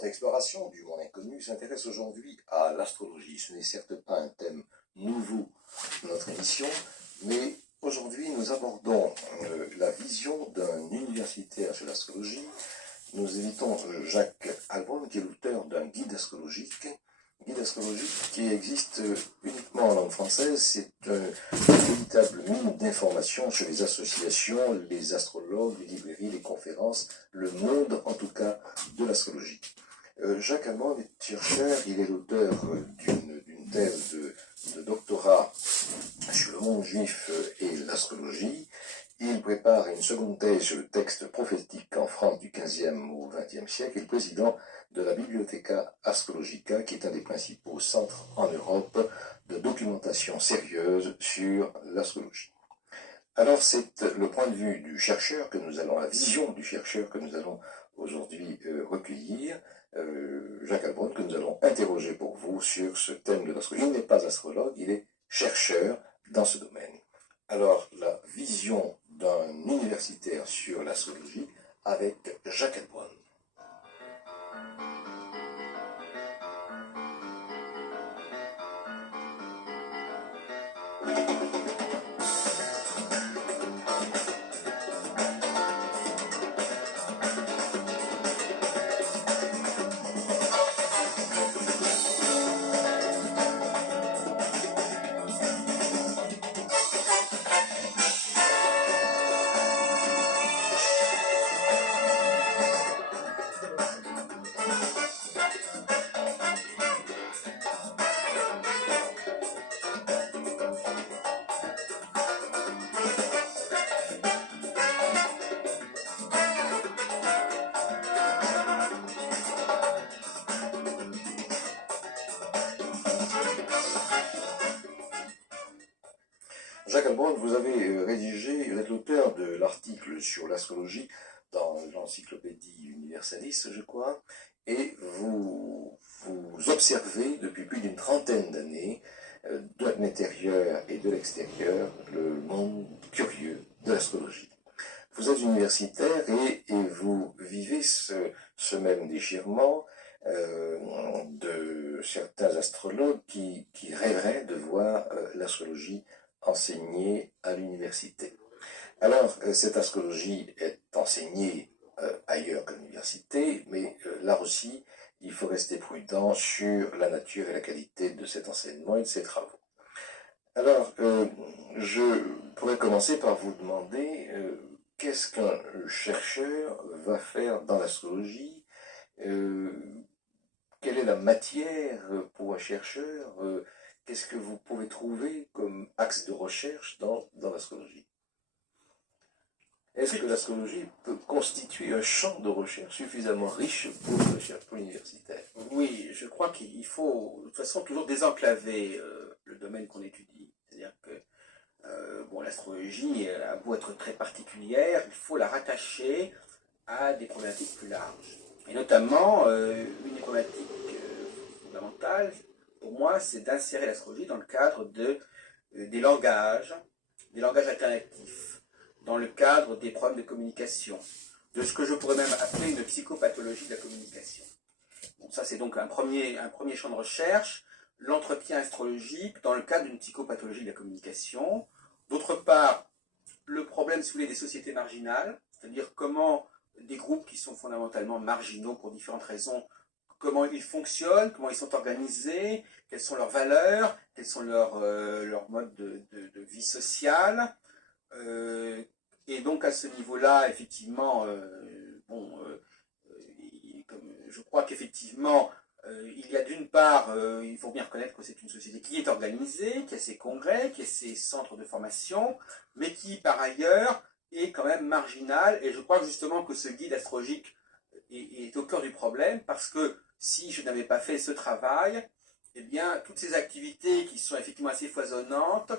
Notre exploration du monde inconnu s'intéresse aujourd'hui à l'astrologie. Ce n'est certes pas un thème nouveau de notre émission, mais aujourd'hui nous abordons la vision d'un universitaire sur l'astrologie. Nous invitons Jacques Albon, qui est l'auteur d'un guide astrologique qui existe uniquement en langue française. C'est une véritable mine d'informations sur les associations, les astrologues, les librairies, les conférences, le monde en tout cas de l'astrologie. Jacques Albon est chercheur, il est l'auteur d'une thèse de doctorat sur le monde juif et l'astrologie. Il prépare une seconde thèse sur le texte prophétique en France du XVe au XXe siècle. Il est président de la Bibliotheca Astrologica, qui est un des principaux centres en Europe de documentation sérieuse sur l'astrologie. Alors c'est le point de vue du chercheur que nous allons, la vision du chercheur que nous allons aujourd'hui recueillir, Jacques Albon, que nous allons interroger pour vous sur ce thème de l'astrologie. Il n'est pas astrologue, il est chercheur dans ce domaine. Alors la vision d'un universitaire sur l'astrologie avec Jacques Albon. Jacques Albon, vous avez rédigé, vous êtes l'auteur de l'article sur l'astrologie dans l'Encyclopédie Universalis, je crois, et vous observez depuis plus d'une trentaine d'années, de l'intérieur et de l'extérieur, le monde curieux de l'astrologie. Vous êtes universitaire et vous vivez ce même déchirement de certains astrologues qui rêveraient de voir l'astrologie enseignée à l'université. Alors, cette astrologie est enseignée ailleurs qu'à l'université, mais là aussi, il faut rester prudent sur la nature et la qualité de cet enseignement et de ses travaux. Alors, je pourrais commencer par vous demander qu'est-ce qu'un chercheur va faire dans l'astrologie, quelle est la matière pour un chercheur, qu'est-ce que vous pouvez trouver comme axe de recherche dans l'astrologie? Est-ce que l'astrologie peut constituer un champ de recherche suffisamment riche pour l'universitaire? Oui, je crois qu'il faut de toute façon toujours désenclaver le domaine qu'on étudie. C'est-à-dire que bon, l'astrologie a beau être très particulière, il faut la rattacher à des problématiques plus larges. Et notamment, une des problématiques fondamentales, pour moi, c'est d'insérer l'astrologie dans le cadre des langages alternatifs, dans le cadre des problèmes de communication, de ce que je pourrais même appeler une psychopathologie de la communication. Bon, ça c'est donc un premier champ de recherche, l'entretien astrologique dans le cadre d'une psychopathologie de la communication. D'autre part, le problème, si vous voulez, des sociétés marginales, c'est-à-dire comment des groupes qui sont fondamentalement marginaux pour différentes raisons, comment ils fonctionnent, comment ils sont organisés, quelles sont leurs valeurs, quels sont leurs modes de vie sociale. Et donc à ce niveau-là, effectivement, je crois qu'effectivement, il y a d'une part, il faut bien reconnaître que c'est une société qui est organisée, qui a ses congrès, qui a ses centres de formation, mais qui par ailleurs est quand même marginale. Et je crois justement que ce guide astrologique est au cœur du problème, parce que si je n'avais pas fait ce travail, eh bien toutes ces activités qui sont effectivement assez foisonnantes,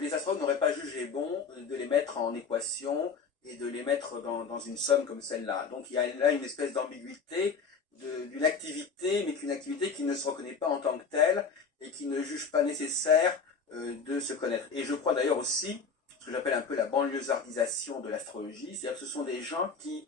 les astrologues n'auraient pas jugé bon de les mettre en équation et de les mettre dans une somme comme celle-là. Donc il y a là une espèce d'ambiguïté d'une activité, mais qu'une activité qui ne se reconnaît pas en tant que telle et qui ne juge pas nécessaire de se connaître. Et je crois d'ailleurs aussi, ce que j'appelle un peu la banlieusardisation de l'astrologie, c'est-à-dire que ce sont des gens qui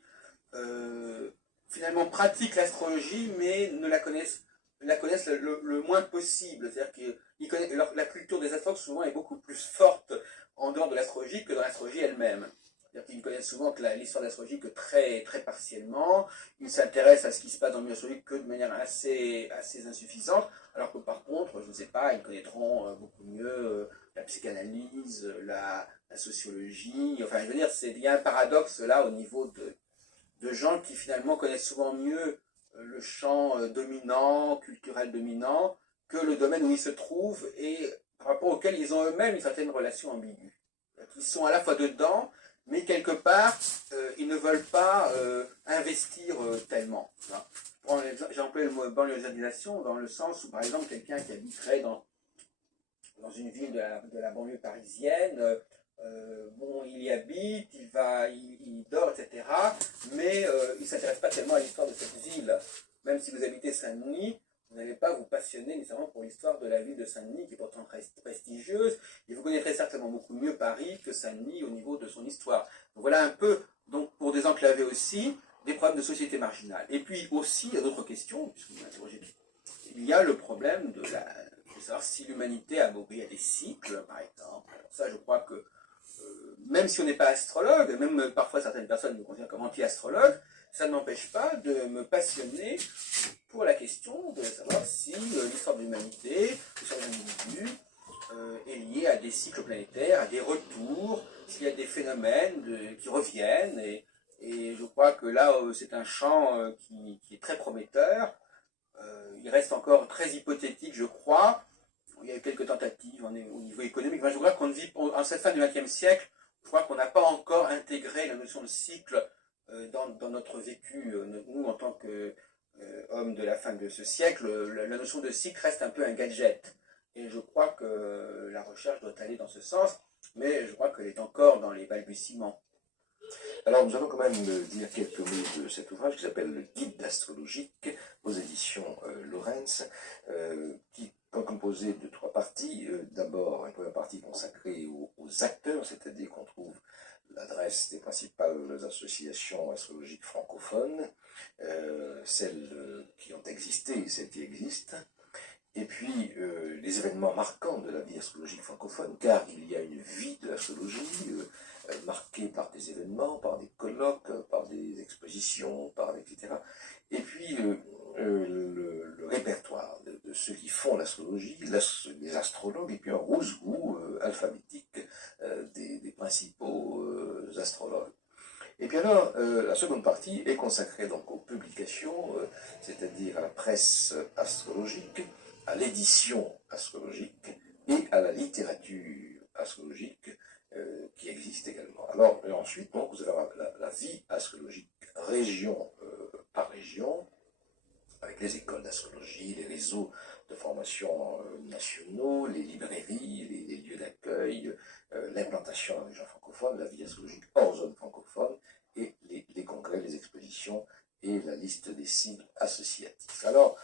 finalement pratiquent l'astrologie, mais ne la connaissent le moins possible. C'est-à-dire qu'ils connaissent, la culture des astrologues souvent est beaucoup plus forte en dehors de l'astrologie que dans l'astrologie elle-même. C'est-à-dire qu'ils connaissent souvent l'histoire de l'astrologie que très, très partiellement. Ils s'intéressent à ce qui se passe dans le milieu astrologique que de manière assez insuffisante. Alors que par contre, je ne sais pas, ils connaîtront beaucoup mieux la psychanalyse, la sociologie. Enfin, je veux dire, il y a un paradoxe là au niveau de gens qui finalement connaissent souvent mieux le champ dominant, culturel dominant, que le domaine où ils se trouvent et par rapport auquel ils ont eux-mêmes une certaine relation ambiguë. Ils sont à la fois dedans, mais quelque part, ils ne veulent pas investir tellement. J'ai employé le mot banlieusardisation dans le sens où, par exemple, quelqu'un qui habiterait dans une ville de la banlieue parisienne, bon, il y habite, il dort, etc. Mais il ne s'intéresse pas tellement à l'histoire de cette ville. Même si vous habitez Saint-Denis, vous n'allez pas vous passionner nécessairement pour l'histoire de la ville de Saint-Denis, qui est pourtant très prestigieuse, et vous connaîtrez certainement beaucoup mieux Paris que Saint-Denis au niveau de son histoire. Donc voilà un peu, donc pour désenclaver aussi, des problèmes de société marginale. Et puis aussi, il y a d'autres questions, puisque vous m'interrogez, il y a le problème de savoir si l'humanité a obéi à des cycles, par exemple. Alors ça, je crois que même si on n'est pas astrologue, même parfois certaines personnes me considèrent comme anti-astrologue, ça ne m'empêche pas de me passionner pour la question de savoir si l'histoire de l'humanité, l'histoire de l'individu, est liée à des cycles planétaires, à des retours, s'il y a des phénomènes qui reviennent. Et je crois que là, c'est un champ qui est très prometteur. Il reste encore très hypothétique, je crois. Il y a eu quelques tentatives au niveau économique. Moi, je crois qu'on vit, en cette fin du XXe siècle, je crois qu'on n'a pas encore intégré la notion de cycle dans notre vécu. Nous, en tant qu'hommes de la fin de ce siècle, la notion de cycle reste un peu un gadget. Et je crois que la recherche doit aller dans ce sens, mais je crois qu'elle est encore dans les balbutiements. Alors, nous allons quand même dire quelques mots de cet ouvrage qui s'appelle Le Guide astrologique aux éditions Lorenz, qui est composé de 3 parties. D'abord, une première partie consacrée aux acteurs, c'est-à-dire qu'on trouve l'adresse des principales associations astrologiques francophones, celles qui ont existé et celles qui existent. Et puis, les événements marquants de la vie astrologique francophone, car il y a une vie de l'astrologie marquée par des événements, par des colloques, par des expositions, etc. Et puis, le répertoire de ceux qui font l'astrologie, les astrologues, et puis un rose-goût alphabétique des principaux astrologues. Et puis alors, la seconde partie est consacrée donc aux publications, c'est-à-dire à la presse astrologique, à l'édition astrologique et à la littérature astrologique qui existe également. Alors, et ensuite, donc, vous avez la vie astrologique région par région, avec les écoles d'astrologie, les réseaux de formation nationaux, les librairies, les lieux d'accueil, l'implantation dans la région francophone, la vie astrologique hors zone francophone, et les congrès, les expositions et la liste des signes associatifs. Alors,